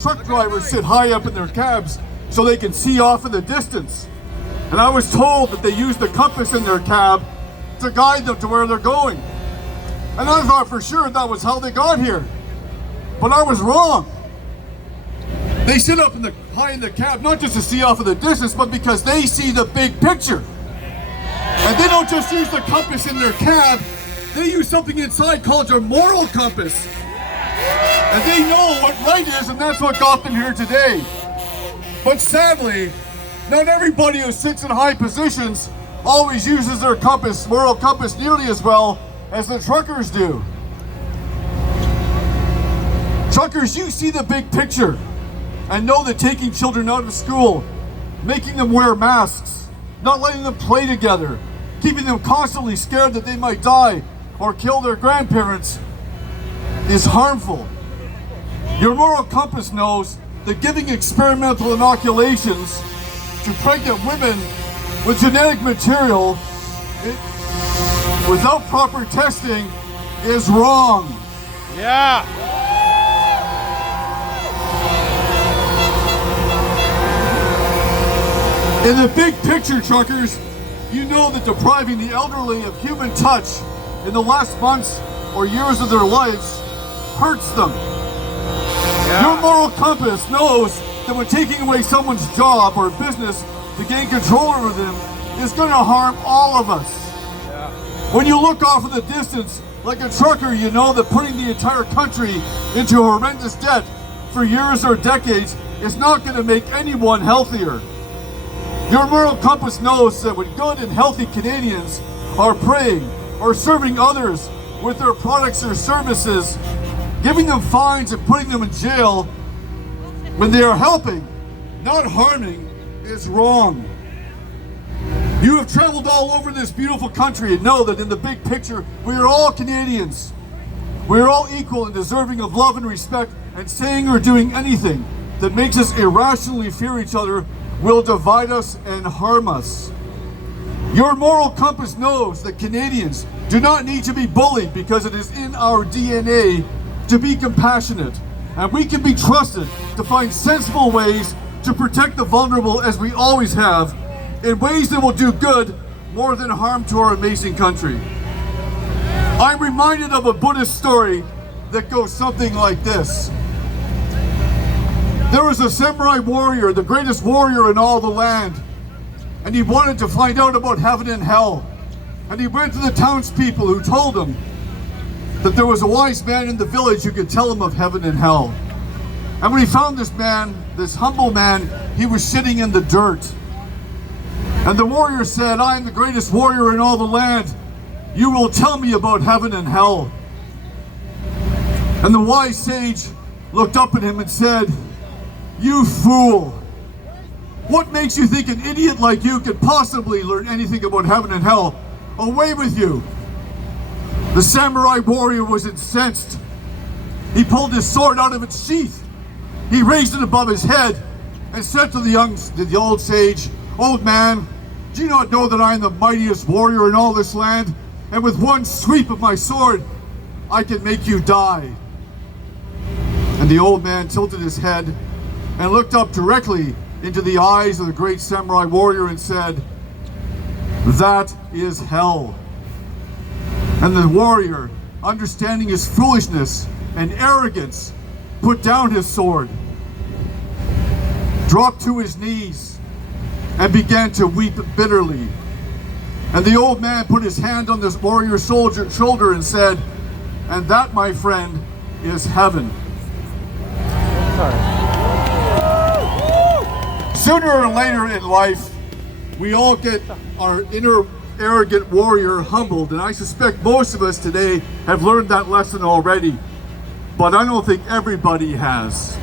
Truck drivers sit high up in their cabs so they can see off in the distance. And I was told that they use the compass in their cab to guide them to where they're going. And I thought for sure that was how they got here. But I was wrong. They sit up high in the cab not just to see off in the distance, but because they see the big picture. And they don't just use the compass in their cab, they use something inside called a moral compass. And they know what right is, and that's what got them here today. But sadly, not everybody who sits in high positions always uses their moral compass nearly as well as the truckers do. Truckers, you see the big picture and know that taking children out of school, making them wear masks, not letting them play together, keeping them constantly scared that they might die or kill their grandparents is harmful. Your moral compass knows that giving experimental inoculations to pregnant women with genetic material without proper testing is wrong. Yeah. In the big picture, truckers, you know that depriving the elderly of human touch in the last months or years of their lives hurts them. Yeah. Your moral compass knows that when taking away someone's job or business to gain control over them is going to harm all of us. Yeah. When you look off in the distance like a trucker, you know that putting the entire country into horrendous debt for years or decades is not going to make anyone healthier. Your moral compass knows that when good and healthy Canadians are praying or serving others with their products or services, giving them fines and putting them in jail when they are helping, not harming, is wrong. You have traveled all over this beautiful country and know that in the big picture, we are all Canadians. We are all equal and deserving of love and respect, and saying or doing anything that makes us irrationally fear each other will divide us and harm us. Your moral compass knows that Canadians do not need to be bullied because it is in our DNA to be compassionate, and we can be trusted to find sensible ways to protect the vulnerable as we always have, in ways that will do good more than harm to our amazing country. I'm reminded of a Buddhist story that goes something like this. There was a samurai warrior, the greatest warrior in all the land, and he wanted to find out about heaven and hell. And he went to the townspeople who told him that there was a wise man in the village who could tell him of heaven and hell. And when he found this man, this humble man, he was sitting in the dirt. And the warrior said, "I am the greatest warrior in all the land. You will tell me about heaven and hell." And the wise sage looked up at him and said, "You fool! What makes you think an idiot like you could possibly learn anything about heaven and hell? Away with you!" The samurai warrior was incensed. He pulled his sword out of its sheath. He raised it above his head and said to the old sage, "Old man, do you not know that I am the mightiest warrior in all this land? And with one sweep of my sword, I can make you die." And the old man tilted his head and looked up directly into the eyes of the great samurai warrior and said, "That is hell." And the warrior, understanding his foolishness and arrogance, put down his sword, dropped to his knees, and began to weep bitterly. And the old man put his hand on this warrior's shoulder and said, "And that, my friend, is heaven." Sooner or later in life, we all get our inner arrogant warrior humbled, and I suspect most of us today have learned that lesson already, but I don't think everybody has.